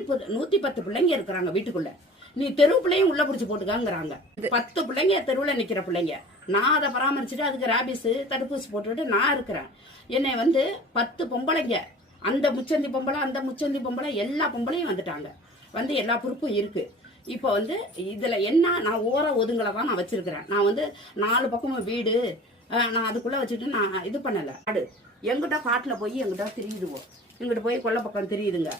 110 பிள்ளைங்க இருக்கிறாங்க வீட்டுக்குள்ள. நீ தெரு பிள்ளையும் உள்ள புடிச்சு போட்டுக்காங்கிறாங்க. 10 பிள்ளைங்க தெருவுல நிக்கிற பிள்ளைங்க. நான் அதை பராமரிச்சுட்டு அதுக்கு ராபிஸ் தடுப்பூசி போட்டுட்டு நான் இருக்கிறேன். என்னை 10 பொம்பளைங்க, அந்த முச்சந்தி பொம்பளை அந்த முச்சந்தி பொம்பளை எல்லா பொம்பளையும் வந்துட்டாங்க. எல்லா பொறுப்பும் இருக்கு. இப்போ இதுல என்ன, நான் ஓர ஒதுங்களை தான் நான் வச்சிருக்கிறேன். நான் 4 பக்கமும் வீடு, நான் அதுக்குள்ள வச்சுட்டு நான் இது பண்ணல. எங்கிட்ட காட்டுல போய் எங்கிட்ட திரியுதுவோம், இங்கிட்ட போய் கொல்லை பக்கம் தெரியுதுங்க.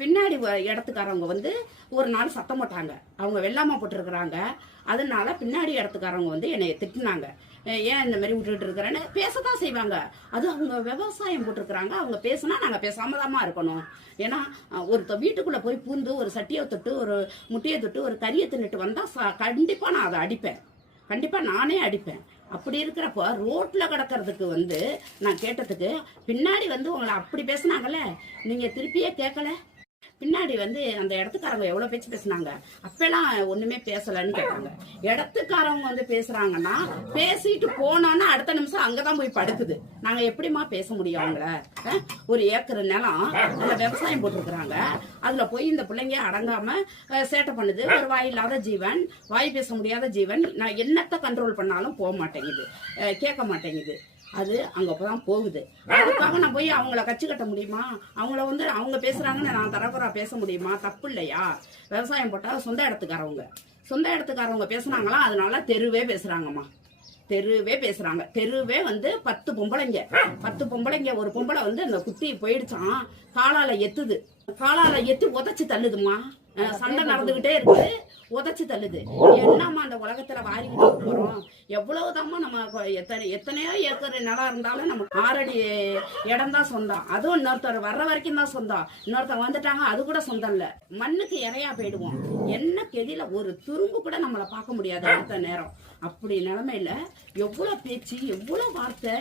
பின்னாடி இடத்துக்காரவங்க ஒரு நாள் சத்தம் போட்டாங்க. அவங்க வெள்ளாம போட்டுருக்குறாங்க. அதனால பின்னாடி இடத்துக்காரவங்க என்னைய திட்டினாங்க. ஏன் இந்த மாதிரி விட்டுட்டு இருக்கிறேன்னு பேசத்தான் செய்வாங்க. அது அவங்க விவசாயம் போட்டிருக்கிறாங்க. அவங்க பேசினா நாங்க பேசாமதாமா இருக்கணும். ஏன்னா ஒரு வீட்டுக்குள்ள போய் பூந்து ஒரு சட்டியை தொட்டு ஒரு முட்டையை தொட்டு ஒரு கறியை தின்னுட்டு வந்தா கண்டிப்பா நான் அதை அடிப்பேன். கண்டிப்பா நானே அடிப்பேன். அப்படி இருக்கிறப்ப ரோட்ல கிடக்கிறதுக்கு நான் கேட்டதுக்கு பின்னாடி உங்களை அப்படி பேசினாங்கல்ல, நீங்க திருப்பியே கேட்கல. பின்னாடி அந்த இடத்துக்காரங்க எவ்வளவு பேச்சு பேசினாங்க. அப்பெல்லாம் ஒண்ணுமே பேசலன்னு கேட்டாங்க. இடத்துக்காரவங்க பேசுறாங்கன்னா பேசிட்டு போனோன்னா அடுத்த நிமிஷம் அங்கதான் போய் படுக்குது. நாங்க எப்படிமா பேச முடியும் அவங்கள? 1 ஏக்கர் நிலம் அதுல விவசாயம் போட்டிருக்கிறாங்க. அதுல போய் இந்த பிள்ளைங்க அடங்காம சேட்டை பண்ணுது. ஒரு வாய் இல்லாத ஜீவன், வாய் பேச முடியாத ஜீவன். நான் என்னத்தை கண்ட்ரோல் பண்ணாலும் போக மாட்டேங்குது, கேட்க மாட்டேங்குது. அது அங்கதான் போகுது. அதுக்காக நான் போய் அவங்கள கட்சி கட்ட முடியுமா? அவங்கள அவங்க பேசுறாங்கன்னு நான் தரக்குறா பேச முடியுமா? தப்பு இல்லையா? விவசாயம் போட்டா சொந்த இடத்துக்காரவங்க பேசுனாங்களா, அதனால தெருவே பேசுறாங்கம்மா. தெருவே பேசுறாங்க. தெருவே 10 பொம்பளைங்க, 10 பொம்பளைங்க. ஒரு பொம்பளை அந்த குட்டி போயிடுச்சான், காலால எத்துது. காலால எத்தி உதச்சு தள்ளுதுமா. சண்டை நடந்துகிட்டே இருக்குது, உதச்சு தள்ளுது. என்னம்மா அந்த உலகத்துல வாரிக்கிட்டு போறோம்? எவ்வளவுதாம்மா நம்ம எத்தனையோ ஏக்கர் நிலம் இருந்தாலும் நமக்கு 6 அடி இடம் தான் சொந்தம். அதுவும் இன்னொருத்தர் வர்ற வரைக்கும் தான் சொந்தம். இன்னொருத்தர் வந்துட்டாங்க, அது கூட சொந்தம் இல்ல. மண்ணுக்கு இறையா போயிடுவோம். என்ன கெதியில ஒரு துரும்பு கூட நம்மளை பார்க்க முடியாது அடுத்த நேரம். அப்படி நிலைமையில எவ்வளவு பேச்சு, எவ்வளவு வார்த்தை,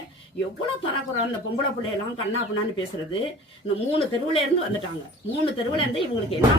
எவ்வளவு தரக்குறோம். அந்த பொம்பளை பிள்ளையெல்லாம் கண்ணா பின்னான்னு பேசுறது. இந்த 3 தெருவுல இருந்து வந்துட்டாங்க. 3 தெருவுல இருந்து இவங்களுக்கு என்ன